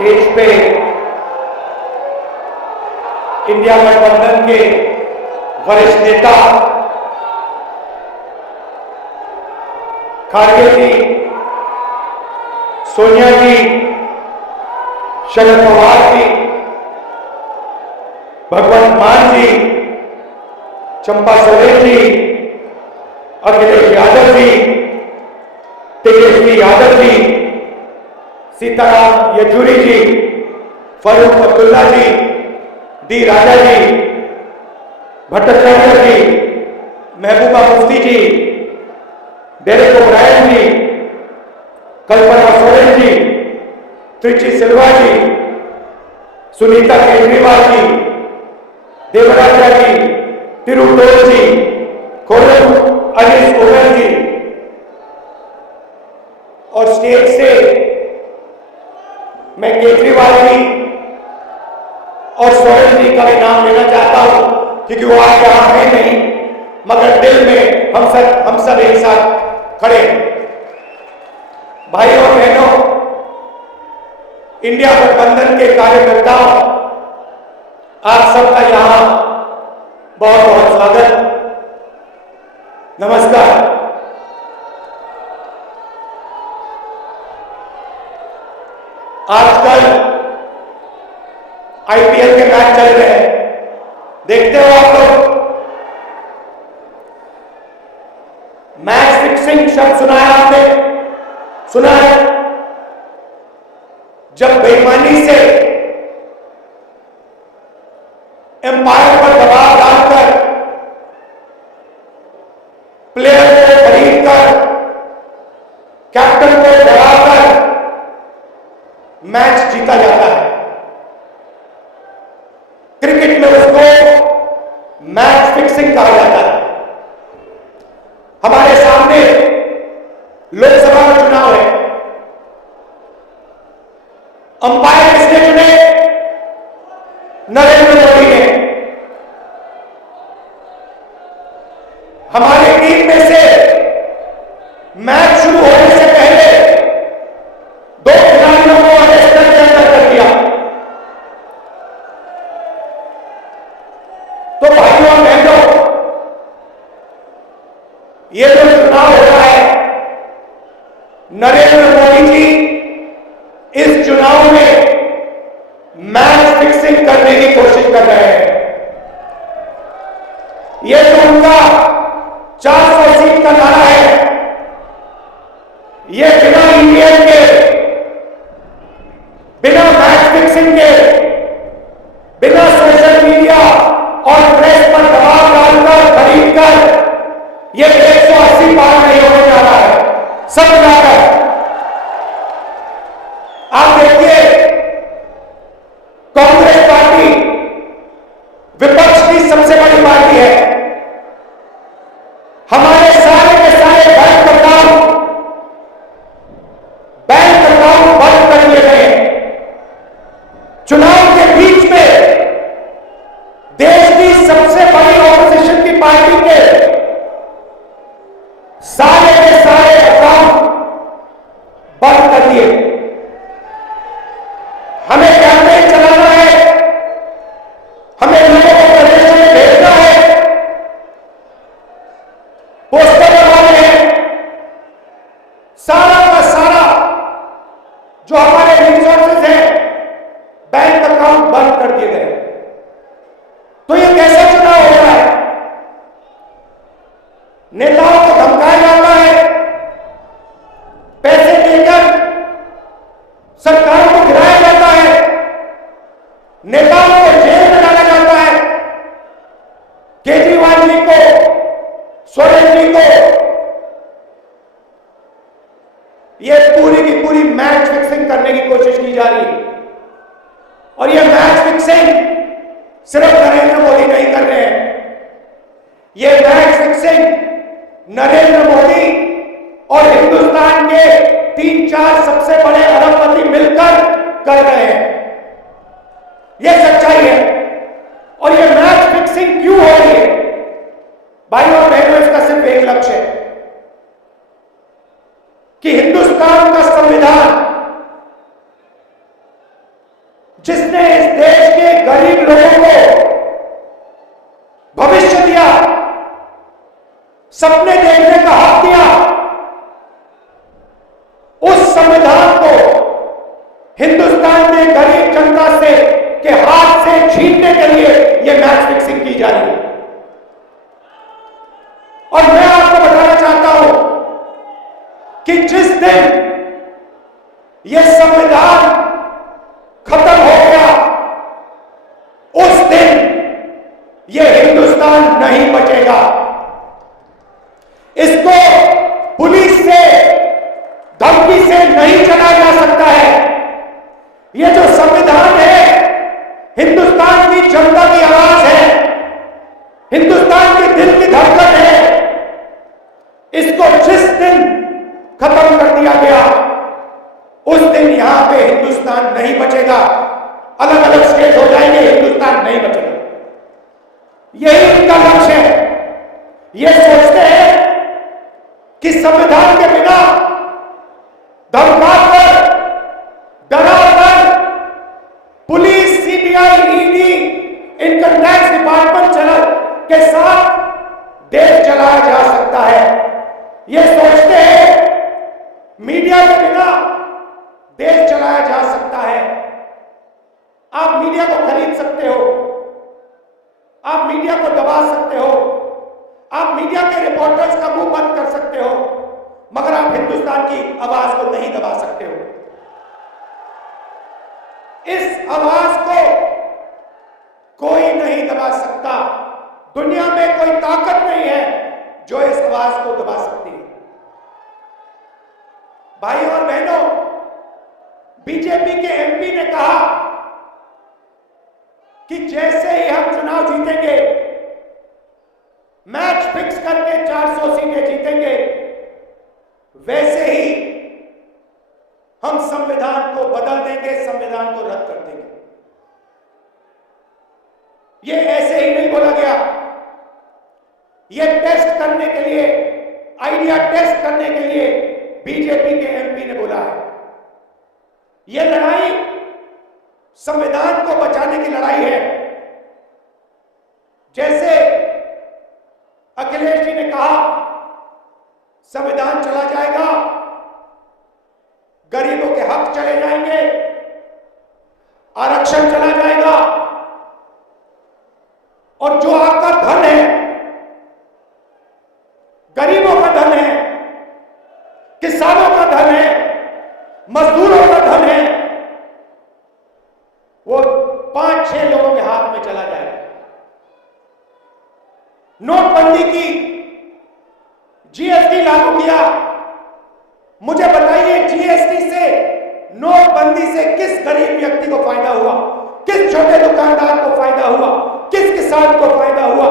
Stage पे India गठबंधन के वरिष्ठ नेता खड़गे जी, सोनिया जी, शरद पवार जी, भगवंत मान जी, चंपा सोरेन जी, अखिलेश यादव जी, तेजस्वी यादव जी, सीताराम येचुरी जी, फारूक अब्दुल्ला जी, डी राजा जी, भट्टाचार्य जी, महबूबा मुफ्ती जी, डेरेक ओब्रायन जी, कल्पना सोरेन जी, त्रिची सिल्वा जी, सुनीता केजरीवाल जी, देवराजा जी, तिरुतोल जी, खोरम अनिस ओवर जी, और स्टेज से मैं केजरीवाल जी और सोरेन जी का भी नाम लेना चाहता हूं, क्योंकि वो आज यहां है नहीं, मगर दिल में हम सब एक साथ खड़े हैं। भाइयों और बहनों, इंडिया गठबंधन के कार्यकर्ताओं, आप सबका यहां बहुत बहुत स्वागत, नमस्कार। आजकल आईपीएल के मैच चल रहे हैं, देखते हो आप लोग। मैच फिक्सिंग शब्द सुना है आपने? सुना है? जब बेईमानी से एम्पायर पर दबाव डालकर प्लेयर को खरीद कर कैप्टन को डराकर मैच जीता जाता है। क्रिकेट में उसको मैच फिक्सिंग कहा जाता है। हमारे सामने लोकसभा का चुनाव है, अंपायर किसने चुने? नरेंद्र मोदी ने। हमारी टीम में से मैच शुरू होने से पहले 2 खिलाड़ियों को अरेस्ट कर दिया। तो भाइयों और बहनों, ये जो चुनाव हो रहा है, नरेंद्र मोदी जी इस चुनाव में मैच फिक्सिंग करने की कोशिश कर रहे हैं। ये जो उनका 400 सीट का नारा है, ये बिना ईवीएम के, बिना मैच फिक्सिंग के, बिना सोशल मीडिया और प्रेस पर दबाव डालकर खरीद कर ये 180 पार नहीं होने जा रहा है। सब जाकर आप देखिए, कांग्रेस पार्टी विपक्ष की सबसे बड़ी पार्टी है। हमारे सारे के सारे बैंक अकाउंट बंद कर दिए गए। चुनाव के बीच में देश की सबसे बड़ी ऑपोजिशन की पार्टी के सारे अकाउंट बंद कर दिए। हमें कैंपेन चलाना है, हमें लोगों को प्रदेश में भेजना है, पोस्टर लगाने हैं, सारा का सारा जो हमारे रिसोर्सेज हैं, बैंक अकाउंट बंद कर दिए गए। तो ये कैसा चुनाव हो रहा है? नेताओं को धमकाया जाता है, पैसे देकर सरकारों को गिराया जाता है, नेताओं को जेल में डाला जाता है। केजरीवाल जी को, सोरेन जी को ये पूरी की पूरी मैच फिक्सिंग करने की कोशिश की जा रही है। और ये मैच फिक्सिंग सिर्फ नरेंद्र मोदी नहीं कर रहे हैं, ये मैच फिक्सिंग नरेंद्र मोदी और हिंदुस्तान के 3-4 सबसे बड़े अरबपति मिलकर कर रहे हैं। यह सच्चाई है। और यह मैच फिक्सिंग क्यों हो रही है? भाइयों और बहनों, इसका सिर्फ एक लक्ष्य है कि हिंदुस्तान का संविधान जिसने इस देश के गरीब लोगों को भविष्य दिया, सपने देखने का हक दिया, उस संविधान को हिंदुस्तान में गरीब जनता से के हाथ से छीनने के लिए यह मैच फिक्सिंग की जा रही है। और मैं आपको बताना चाहता हूं कि जिस दिन यह संविधान खत्म हो गया, उस दिन यह हिंदुस्तान नहीं बचेगा। इसको पुलिस से, धमकी से नहीं चलाया जा सकता है। यह जो संविधान है, हिंदुस्तान की जनता की आवाज है, हिंदुस्तान के दिल की धड़कन है। इसको जिस दिन खत्म कर दिया गया, उस दिन यहां पे हिंदुस्तान नहीं बचेगा। अलग अलग स्टेट हो जाएंगे, हिंदुस्तान नहीं बचेगा। यही इनका लक्ष्य है। ये सोचते हैं कि संविधान के बिना धमकाकर, डराकर police, CBI, ED, income tax department के साथ देश चलाया जा सकता है। ये सोचते हैं मीडिया के बिना देश चलाया जा सकता है। आप मीडिया को खरीद सकते हो, आप मीडिया को दबा सकते हो, आप मीडिया के रिपोर्टर्स का मुंह बंद कर सकते हो, मगर आप हिंदुस्तान की आवाज को नहीं दबा सकते हो। इस आवाज को कोई नहीं दबा सकता। दुनिया में कोई ताकत नहीं है जो इस आवाज को दबा सकती है। भाइयों और बहनों, बीजेपी के एमपी ने कहा कि जैसे ही हम चुनाव जीतेंगे, मैच फिक्स करके 400 सीटें जीतेंगे, वैसे ही हम संविधान को बदल देंगे, संविधान को रद्द कर देंगे। यह ऐसे ही नहीं बोला गया। यह टेस्ट करने के लिए, आइडिया टेस्ट करने के लिए बीजेपी के एमपी ने बोला है। यह लड़ाई संविधान को बचाने की लड़ाई है। जैसे अखिलेश जी ने कहा, संविधान चला जाएगा, गरीबों के हक चले जाएंगे, आरक्षण चला जाएगा, और जो आपका धन है, गरीबों का धन है, किसानों का धन है, मजदूरों का धन है, वो 5-6 लोगों के हाथ में चला जाएगा। नोटबंदी की, जीएसटी लागू किया। मुझे बताइए, जीएसटी से, नोटबंदी से किस गरीब व्यक्ति को फायदा हुआ? किस छोटे दुकानदार को फायदा हुआ? किस किसान को फायदा हुआ?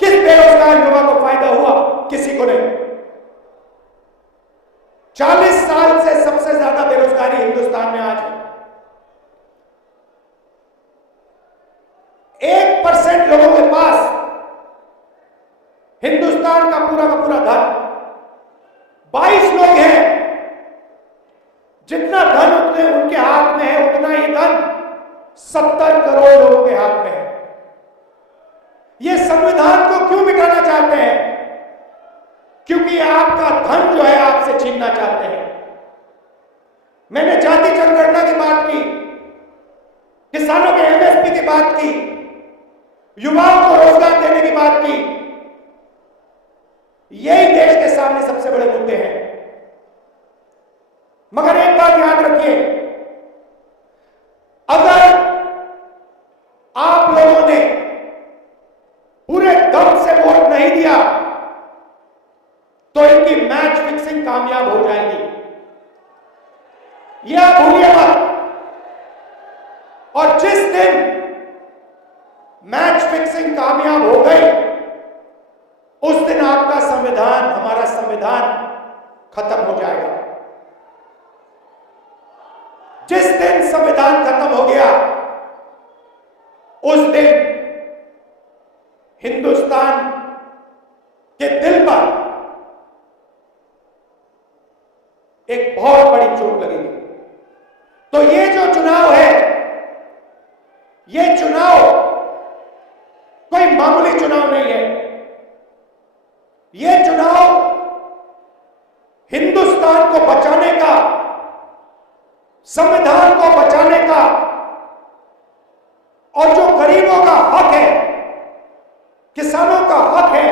किस बेरोजगार युवा को फायदा हुआ? किसी को नहीं। 40 साल से सबसे ज्यादा बेरोजगारी हिंदुस्तान में आज है। 1% लोगों के पास हिंदुस्तान का पूरा धन, 22 लोग हैं, जितना धन उतने उनके हाथ में है, उतना ही धन 70 करोड़ लोगों के हाथ में है। ये संविधान को क्यों मिटाना चाहते हैं? क्योंकि आपका धन जो है आपसे छीनना चाहते हैं। मैंने जाति जनगणना की बात की, किसानों के एमएसपी की बात की, युवाओं को रोजगार देने की बात की। यही देश के सामने सबसे बड़े मुद्दे हैं। मगर एक बात याद रखिए, अगर आप लोगों ने पूरे दम से वोट नहीं दिया तो इनकी मैच फिक्सिंग कामयाब हो जाएगी। यह आप भूलिए मत। और जिस दिन मैच फिक्सिंग कामयाब हो गई, उस दिन आपका संविधान, हमारा संविधान खत्म हो जाएगा। जिस दिन संविधान खत्म हो गया, उस दिन हिंदुस्तान के दिल पर एक बहुत बड़ी चोट लगेगी। तो ये जो चुनाव है, यह चुनाव कोई मामूली चुनाव नहीं है। यह चुनाव हिंदुस्तान को बचाने का, संविधान को बचाने का, और जो गरीबों का हक है, किसानों का हक है,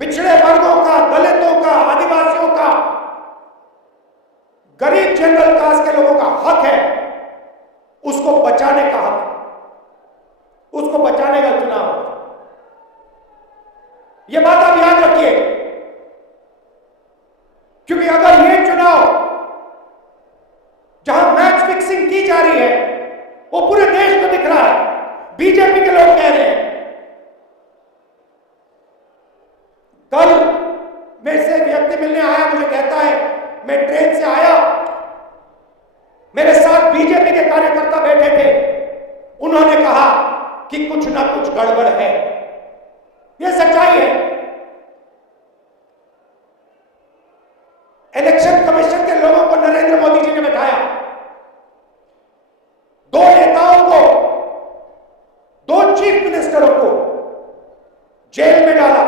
पिछड़े वर्गों का, दलितों का, आदिवासियों का, गरीब जनरल कास्ट के लोगों का हक है, उसको बचाने का हक है, उसको बचाने का चुनाव है। यह बात आप याद रखिए, क्योंकि अगर यह चुनाव जहां मैच फिक्सिंग की जा रही है वो पूरे देश को दिख रहा है, बीजेपी के लोग कह रहे हैं। कल मेरे से व्यक्ति मिलने आया, मुझे कहता है मैं ट्रेन से आया, मेरे साथ बीजेपी के कार्यकर्ता बैठे थे, उन्होंने कहा कि कुछ ना कुछ गड़बड़ है। यह सच्चाई है। इलेक्शन कमीशन के लोगों को नरेंद्र मोदी जी ने बैठाया, दो नेताओं को, दो चीफ मिनिस्टरों को जेल में डाला।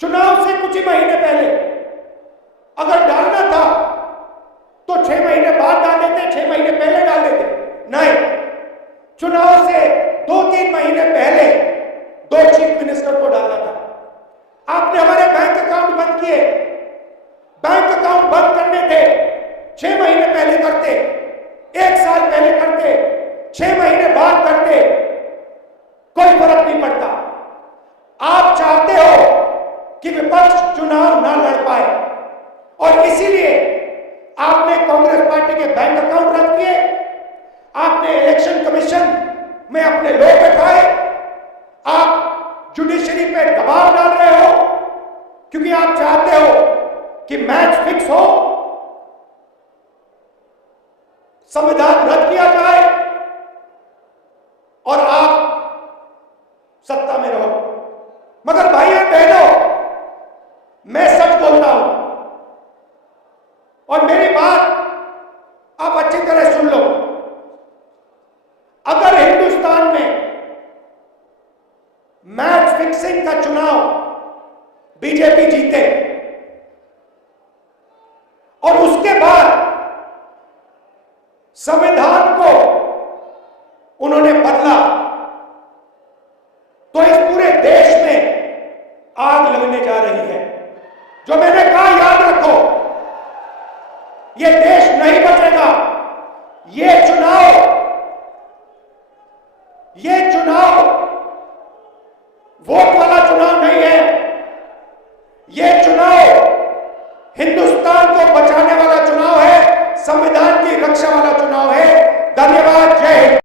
चुनाव से कुछ ही महीने पहले अगर डालना था तो 6 महीने बाद डाल देते, 6 महीने पहले डाल देते। नहीं, चुनाव से 2-3 महीने पहले 2 चीफ मिनिस्टर को डालना था। आपने हमारे बैंक अकाउंट बंद किए, बैंक अकाउंट बंद करने थे, 6 महीने पहले करते, 1 साल पहले करते, 6 महीने बाद करते, कोई फर्क नहीं पड़ता। आप चाहते हो कि विपक्ष चुनाव ना लड़ पाए, और इसीलिए आपने कांग्रेस पार्टी के बैंक अकाउंट रद्द किए, आपने इलेक्शन कमीशन में अपने लोग बैठाए, आप जुडिशरी पे दबाव डाल रहे हो, क्योंकि आप चाहते हो कि मैच फिक्स हो, संविधान रद्द किया जाए और आप सत्ता में रहो। मगर भाइयों बहनों, मैं सच बोलता हूं, और मेरी बात आप अच्छी तरह सुन लो। अगर हिंदुस्तान में मैच फिक्सिंग का चुनाव बीजेपी जीते और उसके बाद संविधान